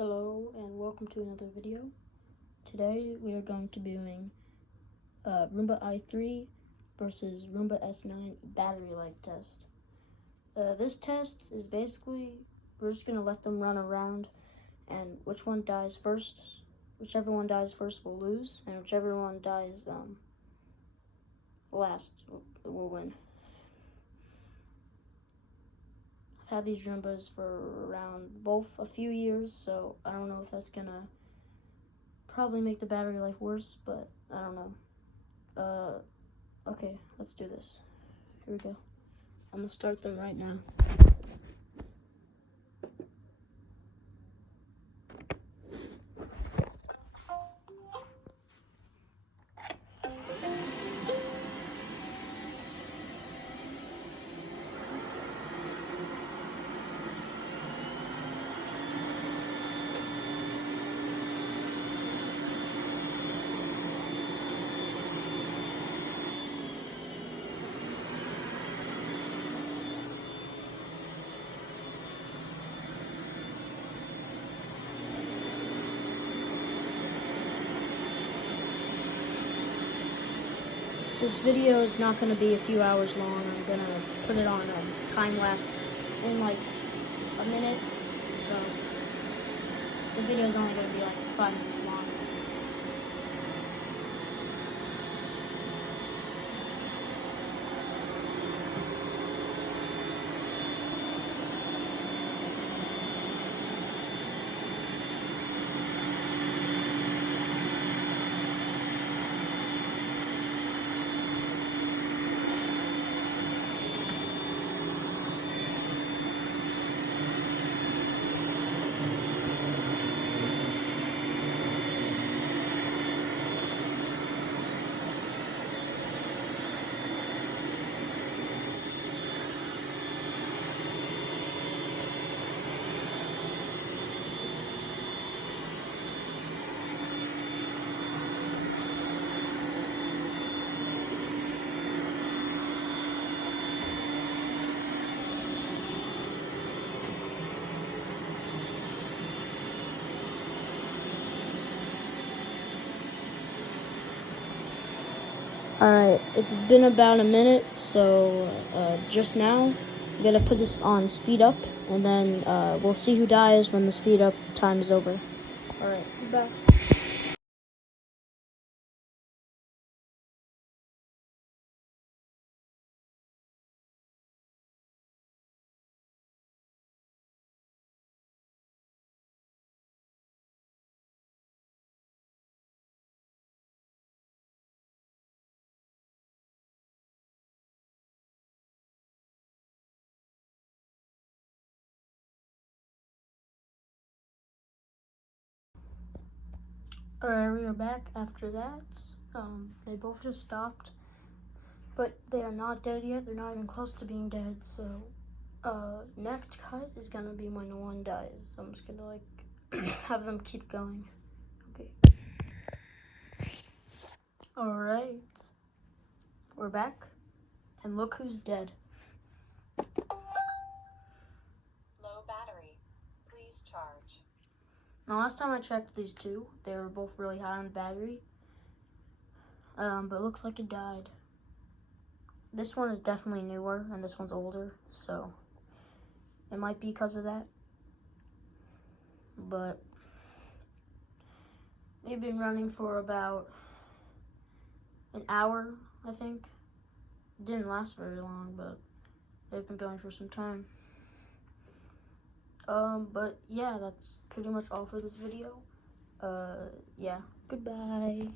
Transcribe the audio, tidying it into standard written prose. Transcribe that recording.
Hello and welcome to another video. Today we are going to be doing Roomba i3 versus Roomba S9 battery life test. This test is basically, we're just going to let them run around, and whichever one dies first will lose, and whichever one dies last will win. I've had these Roombas for around both a few years, so I don't know if that's gonna probably make the battery life worse, but I don't know. Okay, let's do this. Here we go. I'm gonna start them right now. This video is not going to be a few hours long. I'm going to put it on a time lapse in like a minute. So the video is only going to be like 5 minutes long. Alright, it's been about a minute, so just now I'm gonna put this on speed up, and then we'll see who dies when the speed up time is over. Alright, goodbye. Alright, we are back after that. They both just stopped, but they are not dead yet. They're not even close to being dead, so next cut is gonna be when one dies. I'm just gonna like have them keep going. Okay. Alright, we're back, and look who's dead. Low battery. Please charge. Now, last time I checked these two, they were both really high on battery, but it looks like it died. This one is definitely newer, and this one's older, so it might be because of that. But they've been running for about an hour, I think. It didn't last very long, but they've been going for some time. But yeah, that's pretty much all for this video. Yeah, goodbye.